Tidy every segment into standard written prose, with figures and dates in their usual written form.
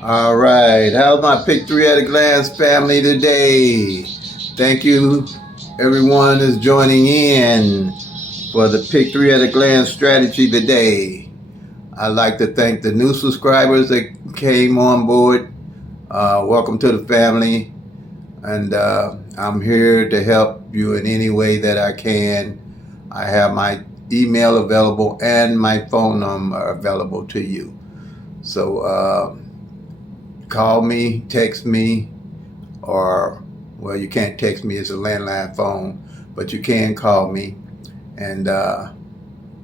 All right. How's my pick three at a glance family today? Thank you, everyone is joining in for the pick three at a glance strategy today. I'd like to thank the new subscribers that came on board. Welcome to the family, and I'm here to help you in any way that I can. I have my email available and my phone number available to you. So call me, text me, or, well, you can't text me, it's a landline phone, but you can call me. And uh,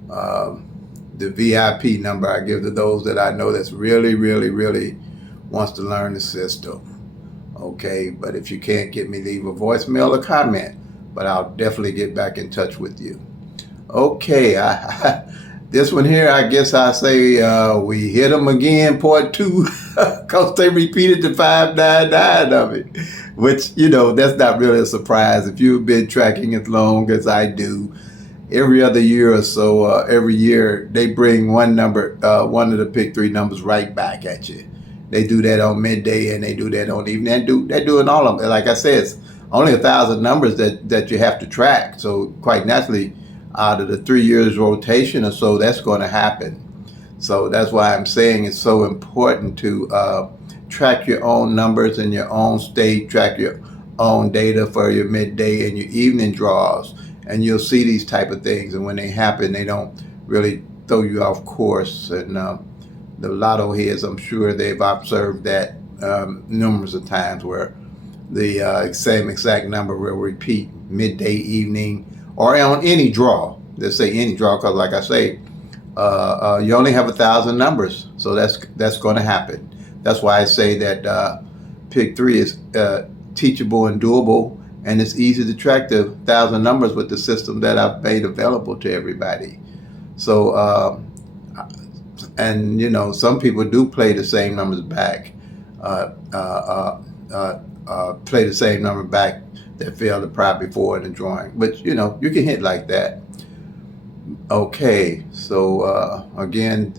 the VIP number I give to those that I know that's really, really, really wants to learn the system. Okay, but if you can't get me, leave a voicemail or comment, but I'll definitely get back in touch with you. Okay, this one here, I guess I say we hit them again, part two, because they repeated the 599 of it, which, that's not really a surprise. If you've been tracking as long as I do, every other year or so, every year, they bring one one of the pick three numbers right back at you. They do that on midday and they do that on evening. They're doing all of them. Like I said, it's only 1,000 numbers that you have to track. So quite naturally, out of the 3 years rotation or so, that's going to happen. So that's why I'm saying it's so important to track your own numbers in your own state, track your own data for your midday and your evening draws, and you'll see these type of things. And when they happen, they don't really throw you off course. And the lotto heads, I'm sure they've observed that numerous of times where the same exact number will repeat midday, evening, or on any draw. Let's say any draw, because like I say, you only have 1,000 numbers, so that's going to happen. That's why I say that pick three is teachable and doable, and it's easy to track the 1,000 numbers with the system that I've made available to everybody. So, and some people do play the same numbers back, uh, uh, play the same number back that failed the prop before in the drawing. But you can hit like that. Okay, so again,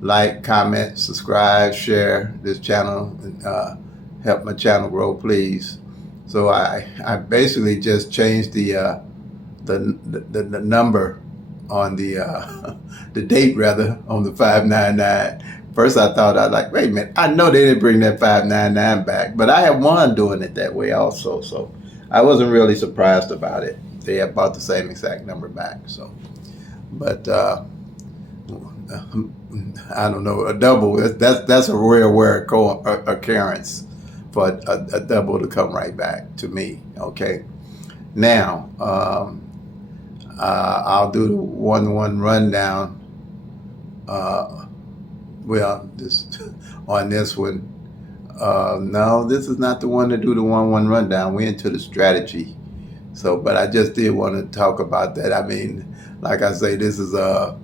like, comment, subscribe, share this channel, and help my channel grow, please. So I basically just changed the number on the date rather on the 599. First I thought, wait a minute, I know they didn't bring that 599 back, but I have one doing it that way also, so I wasn't really surprised about it. They have bought the same exact number back. So, but I don't know, a double, that's a rare occurrence for a double to come right back to me. Okay, now I'll do the 1-1 rundown. Well, this on this one. No, this is not the one to do the 1-1 rundown. We're into the strategy. So, but I just did want to talk about that. I mean, like I say, this is a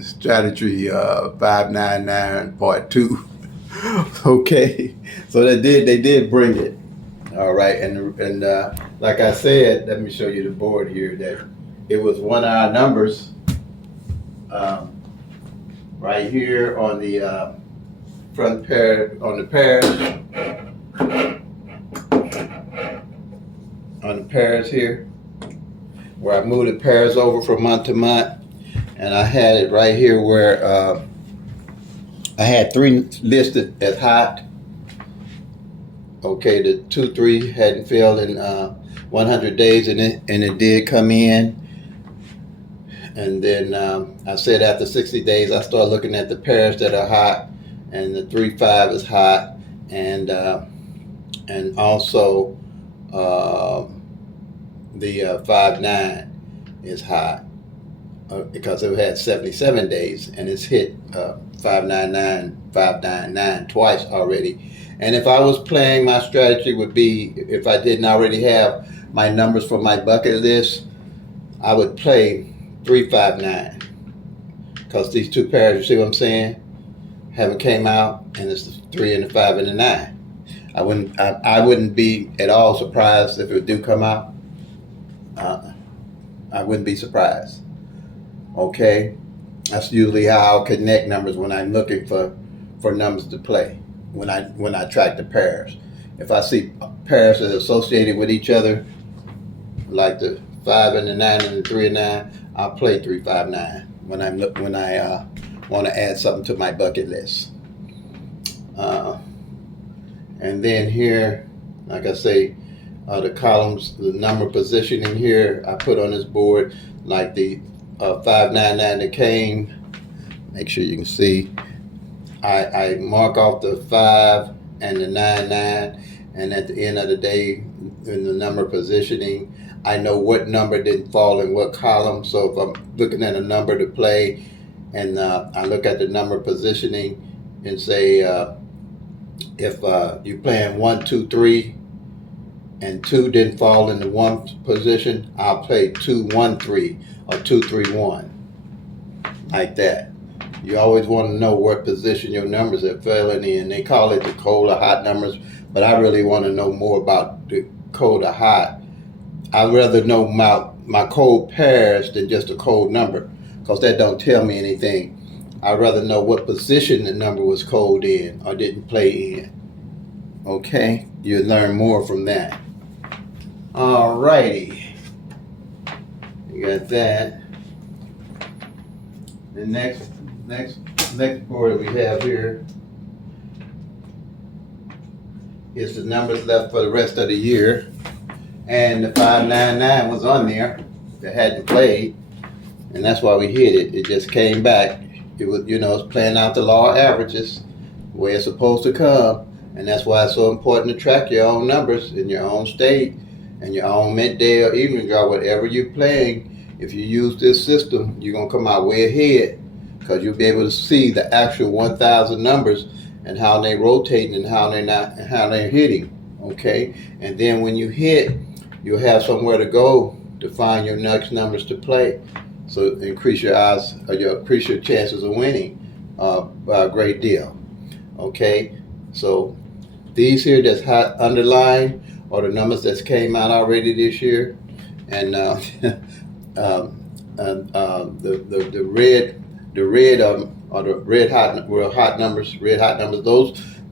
strategy 599 part two. Okay, so they did bring it. All right, and like I said, let me show you the board here. That it was one of our numbers right here on the front pair, on the pairs here, where I moved the pairs over from month to month, and I had it right here where I had three listed as hot. Okay, the 2-3 hadn't failed in 100 days, and it did come in. And then I said after 60 days, I started looking at the pairs that are hot, and the 3-5 is hot, and also the 5-9 is hot because it had 77 days, and it's hit 599, 599 twice already. And if I was playing, my strategy would be, if I didn't already have my numbers for my bucket list, I would play 3-5-9, because these two pairs, you see what I'm saying, haven't came out, and it's the 3 and the 5 and the 9. I wouldn't be at all surprised if it do come out. I wouldn't be surprised. Okay, that's usually how I'll connect numbers when I'm looking for for numbers to play when I track the pairs. If I see pairs that are associated with each other, like the 5 and the 9 and the 3 and 9, I'll play 3, 5, 9 when I want to add something to my bucket list. And then here, like I say, the columns, the number positioning here, I put on this board like the 599 that came. Make sure you can see. I mark off the 5 and the 99, and at the end of the day, in the number positioning, I know what number didn't fall in what column. So if I'm looking at a number to play, and I look at the number positioning and say, if you're playing 1, 2, 3, and 2 didn't fall in the 1 position, I'll play 2, 1, 3 or 2, 3, 1, like that. You always want to know what position your numbers are falling in. They call it the cold or hot numbers, but I really want to know more about the cold or hot. I'd rather know my cold pairs than just a cold number, because that don't tell me anything. I'd rather know what position the number was cold in or didn't play in. Okay, you learn more from that. Alrighty, you got that. The next board we have here is the numbers left for the rest of the year, and the 599 was on there that hadn't played, and that's why we hit it. It just came back. It was, it's playing out the law of averages, where it's supposed to come, and that's why it's so important to track your own numbers in your own state and your own midday or evening draw, whatever you're playing. If you use this system, you're gonna come out way ahead, because you'll be able to see the actual 1,000 numbers and how they rotating and how they're hitting. Okay, and then when you hit, you'll have somewhere to go to find your next numbers to play. So increase your odds, or increase your chances of winning by a great deal. Okay, so these here that's hot underlined are the numbers that came out already this year, and the red are the red hot numbers.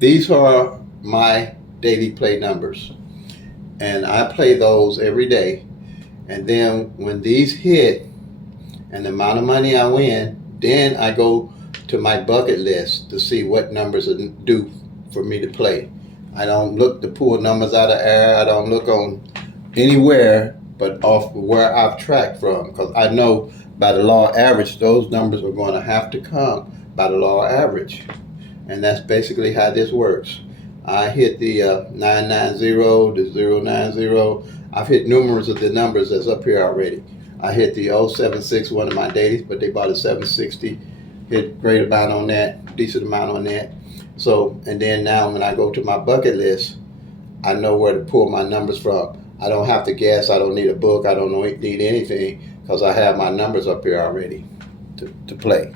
These are my daily play numbers, and I play those every day. And then when these hit, and the amount of money I win, then I go to my bucket list to see what numbers are due for me to play. I don't look to pull numbers out of air. I don't look on anywhere but off where I've tracked from, because I know by the law of average, those numbers are going to have to come by the law of average. And that's basically how this works. I hit the 990, the 090. I've hit numerous of the numbers that's up here already. I hit the 076, one of my dailies, but they bought a 760. Hit great amount on that, decent amount on that. So, and then now when I go to my bucket list, I know where to pull my numbers from. I don't have to guess. I don't need a book. I don't need anything, because I have my numbers up here already to play.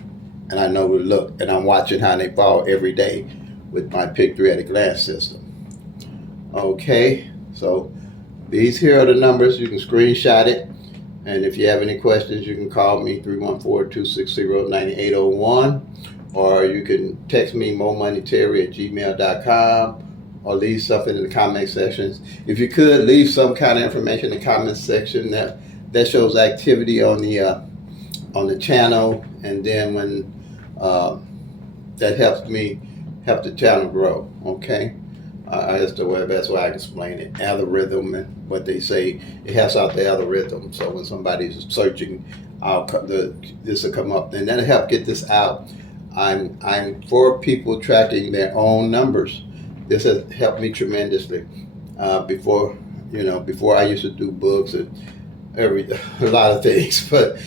And I know where to look. And I'm watching how they fall every day with my Pick 3 at a glance system. Okay, so these here are the numbers. You can screenshot it. And if you have any questions, you can call me 314-260-9801, or you can text me momoneyterry@gmail.com, or leave something in the comment sections. If you could, leave some kind of information in the comment section that shows activity on the channel, and then when that helps the channel grow. Okay. That's the best way I can explain it. Algorithm, and what they say, it helps out the algorithm. So when somebody's searching, this will come up, and that'll help get this out. I'm for people tracking their own numbers. This has helped me tremendously. Before I used to do books and a lot of things, but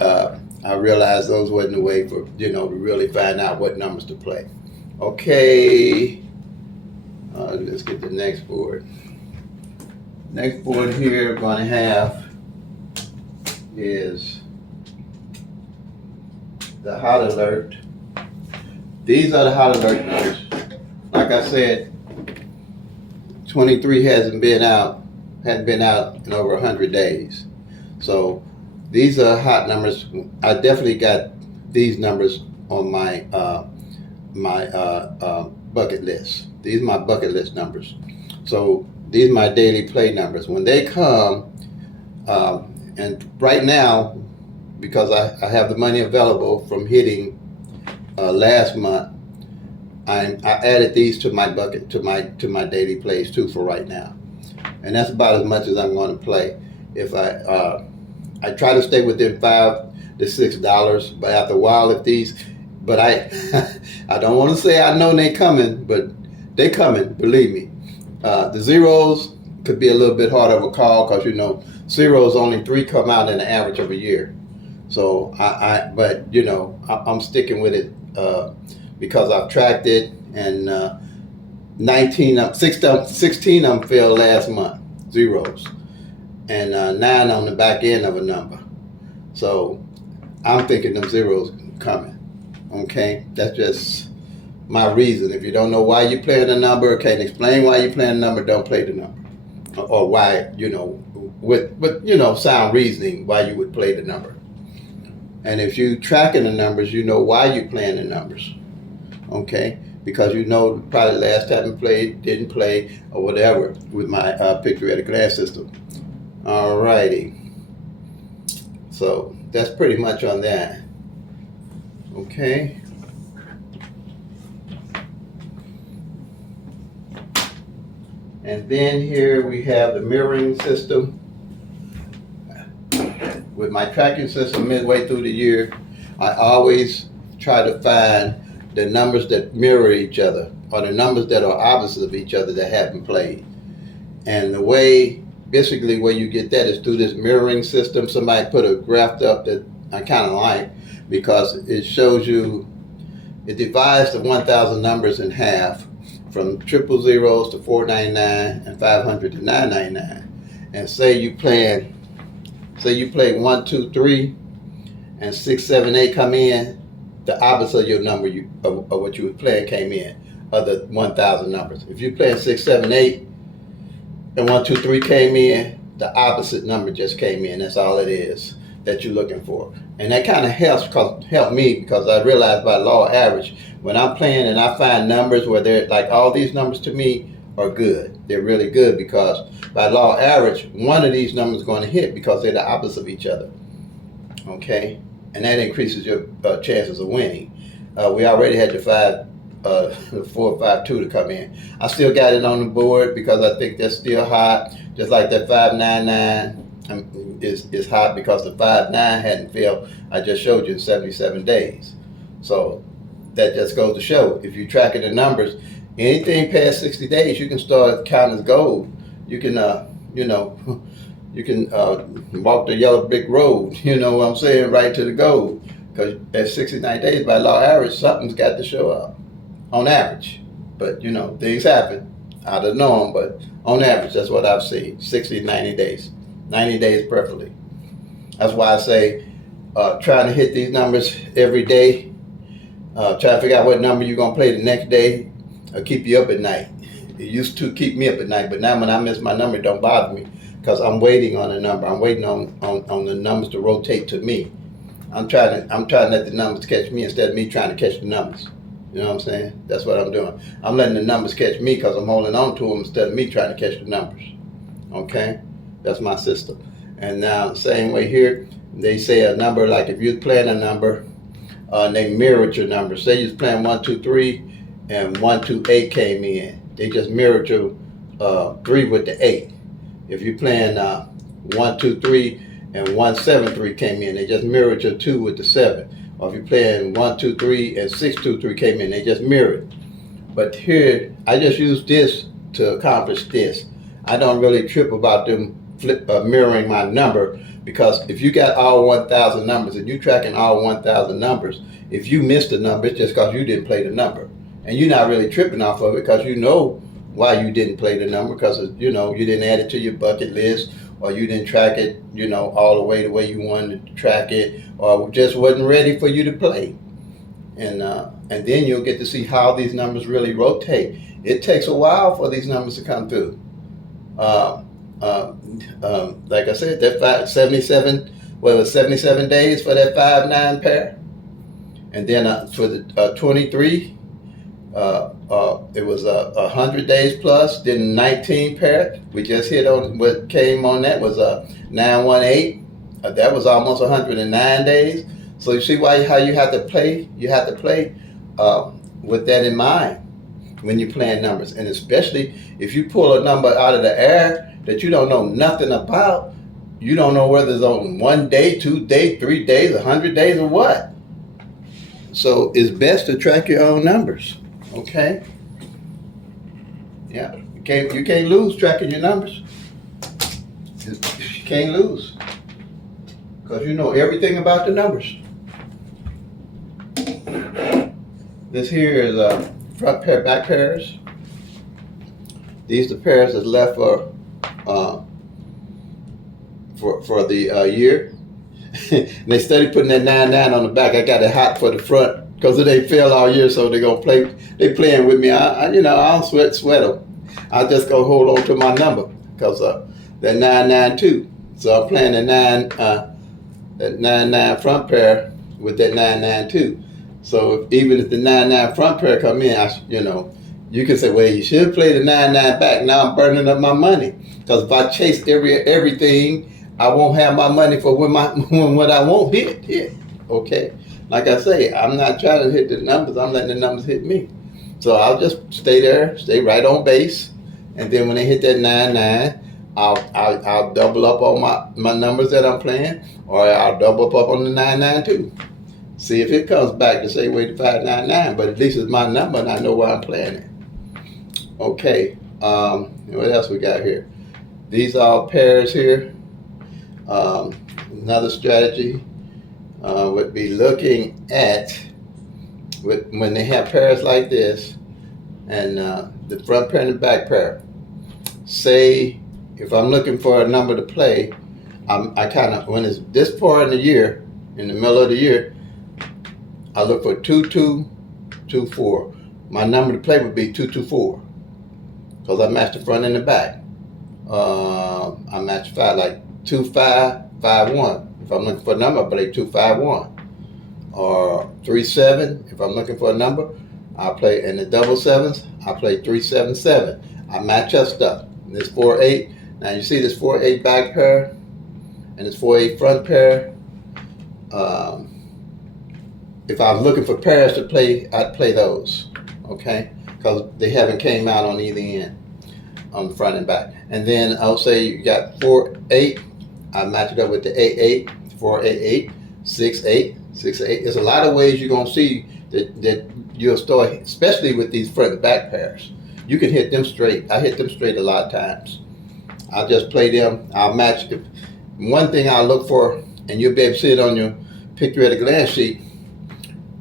I realized those wasn't the way for to really find out what numbers to play. Okay. Let's get the next board. Next board here we're going to have is the hot alert. These are the hot alert numbers. Like I said, 23 hadn't been out in over 100 days. So these are hot numbers. I definitely got these numbers on my my bucket list. These are my bucket list numbers. So these are my daily play numbers. When they come, and right now, because I have the money available from hitting last month, I added these to my bucket to my daily plays too for right now, and that's about as much as I'm going to play. If I try to stay within $5 to $6, but after a while, but I I don't want to say I know they coming, but they coming. Believe me. The zeros could be a little bit harder of a call because zeros only 3 come out in the average of a year. So but I'm sticking with it because I've tracked it, and 16 of them fell last month, zeros, and 9 on the back end of a number. So I'm thinking them zeros coming. Okay, that's just my reason. If you don't know why you're playing a number, can't explain why you're playing a number, don't play the number. Or why, with sound reasoning why you would play the number. And if you tracking the numbers, you know why you're playing the numbers. Okay, because probably last time you played, didn't play, or whatever with my pick three at a glance system. Alrighty. So that's pretty much on that. Okay. And then here we have the mirroring system. With my tracking system midway through the year, I always try to find the numbers that mirror each other, or the numbers that are opposite of each other that haven't played. And basically where you get that is through this mirroring system. Somebody put a graph up that I kind of like, because it shows you, it divides the 1,000 numbers in half, from triple zeros to 499 and 500 to 999. And say you play 1, 2, 3, and 6, 7, 8 come in, the opposite of your number of what you were playing came in, of the 1,000 numbers. If you're playing 6, 7, 8, and 1, 2, 3 came in, the opposite number just came in. That's all it is that you're looking for. And that kind of helped me, because I realized by law of average, when I'm playing and I find numbers where they're like, all these numbers to me are good. They're really good, because by law of average, one of these numbers is going to hit because they're the opposite of each other. Okay? And that increases your chances of winning. We already had the 4, 5, 2 to come in. I still got it on the board because I think that's still hot. Just like that 599 is hot, because the 5-9 hadn't failed. I just showed you in 77 days. So that just goes to show, if you're tracking the numbers, anything past 60 days, you can start counting as gold. You can, you can walk the yellow brick road, you know what I'm saying, right to the gold. Because at 69 days, by law average, something's got to show up, on average. But, things happen out of the norm, but on average, that's what I've seen, 60, 90 days. 90 days preferably. That's why I say, trying to hit these numbers every day, try to figure out what number you're going to play the next day, or keep you up at night. It used to keep me up at night, but now when I miss my number, it don't bother me, because I'm waiting on a number. I'm waiting on the numbers to rotate to me. I'm trying to let the numbers catch me instead of me trying to catch the numbers. You know what I'm saying? That's what I'm doing. I'm letting the numbers catch me because I'm holding on to them instead of me trying to catch the numbers. Okay? That's my system. And now, same way here, they say a number, like if you're playing a number, they mirrored your number. Say you're playing 1, 2, 3, and 1, 2, 8 came in. They just mirrored your 3 with the 8. If you're playing 1, 2, 3, and 1, 7, 3 came in, they just mirrored your 2 with the 7. Or if you're playing 1, 2, 3, and 6, 2, 3 came in, they just mirrored. But here, I just use this to accomplish this. I don't really trip about them mirroring my number, because if you got all 1,000 numbers and you're tracking all 1,000 numbers, if you missed a number, it's just because you didn't play the number. And you're not really tripping off of it, because you know why you didn't play the number, because you didn't add it to your bucket list, or you didn't track it all the way you wanted to track it, or just wasn't ready for you to play. And then you'll get to see how these numbers really rotate. It takes a while for these numbers to come through. Like I said, that 77 days for that 5-9 pair, and then for the 23 It was 100 days plus. Then 19 pair. We just hit on what came on that was 918. That was almost 109 days. So you see why how you have to play. You have to play with that in mind when you're playing numbers, and especially if you pull a number out of the air that you don't know nothing about. You don't know whether it's on 1 day, 2 days, 3 days, 100 days, or what. So it's best to track your own numbers. Okay. Yeah. You can't lose tracking your numbers. You can't lose because you know everything about the numbers. This here is front pair, back pairs. These are the pairs that's left for the year. And they started putting that 9-9 on the back. I got it hot for the front because they fail all year, so they're gonna play. They playing with me. I don't sweat them. I just go hold on to my number because that 9-9-2. So I'm playing the that 9-9 front pair with that 9-9-2. So even if the 9-9 front pair come in, you can say, well, you should play the 9-9 back. Now I'm burning up my money because if I chase everything, I won't have my money for when what I won't hit. Okay, like I say, I'm not trying to hit the numbers. I'm letting the numbers hit me. So I'll just stay there, stay right on base, and then when they hit that 9-9, I'll double up on my numbers that I'm playing, or I'll double up on the 9-9 too. See if it comes back the same way to 5-9-9, but at least it's my number and I know why I'm playing it. Okay, what else we got here? These are all pairs here. Another strategy would be looking at when they have pairs like this, and the front pair and the back pair. Say if I'm looking for a number to play, I kind of, when it's this far in the year, in the middle of the year, I look for 2-2-2-4. My number to play would be 2-2-4 because I match the front and the back. I match 5 like 2-5-5-1. If I'm looking for a number, I play 2-5-1. Or 3-7. If I'm looking for a number, I play in the double sevens. I play 3-7-7. I match up stuff. And this 4-8. Now you see this 4-8 back pair and this 4-8 front pair. If I was looking for pairs to play, I'd play those. Okay, because they haven't came out on either end, on the front and back. And then I'll say you got 4-8. I match it up with the 8-8, 4-8-8, 6-8, 6-8. There's a lot of ways you're gonna see that you'll start, especially with these front and back pairs. You can hit them straight. I hit them straight a lot of times. I'll just play them. I'll match. One thing I'll look for, and you'll be able to see it on your pick three at a glance sheet.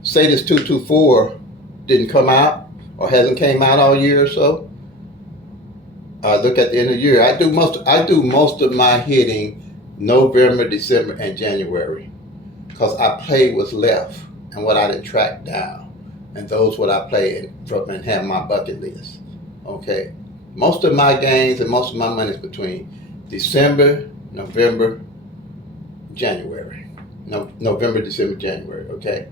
Say this 2-2-4 didn't come out or hasn't came out all year or so. Look at the end of the year. I do most of my hitting November, December, and January because I play what's left and what I didn't track down, and those what I play and have my bucket list. Okay, most of my gains and most of my money is between December, November, January. November, December, January. Okay,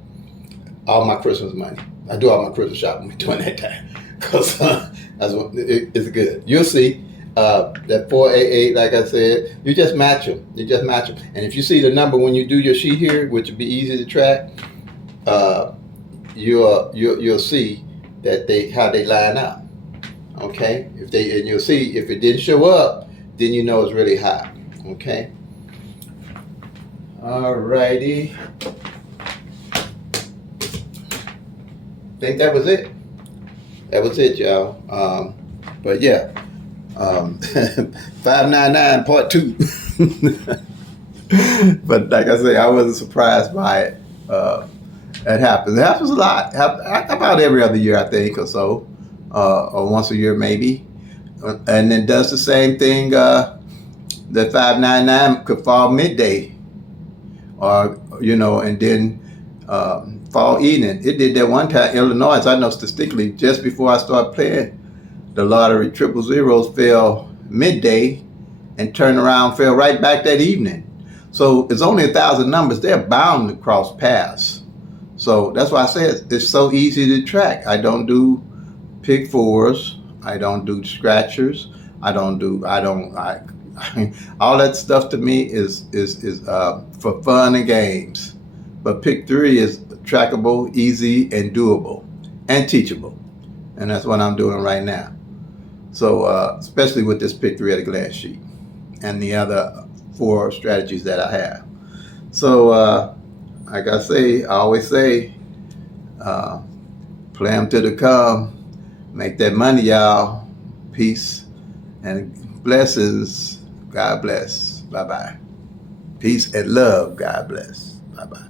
all my Christmas money. I do all my Christmas shopping during that time because that's what it's good. You'll see. That 4-8-8, like I said, you just match them. And if you see the number when you do your sheet here, which would be easy to track, you'll see that how they line up. Okay, and you'll see if it didn't show up, then you know it's really high. Okay. Alrighty. Think that was it. That was it, y'all. But yeah. 599 part 2. But like I say, I wasn't surprised by it. That happens. It happens a lot. About every other year, I think, or so, or once a year maybe. And it does the same thing. That 599 could fall midday, or and then fall evening. It did that one time. Illinois, I know distinctly, just before I started playing the lottery, 000 fell midday and turned around, fell right back that evening. So it's only 1,000 numbers. They're bound to cross paths. So that's why I said it's so easy to track. I don't do pick fours. I don't do scratchers. I don't. All that stuff to me is for fun and games. But pick three is trackable, easy, and doable, and teachable. And that's what I'm doing right now. So especially with this pick three at a glance sheet and the other four strategies that I have. So like I always say, play them till they come. Make that money, y'all. Peace and blessings. God bless. Bye-bye. Peace and love. God bless. Bye-bye.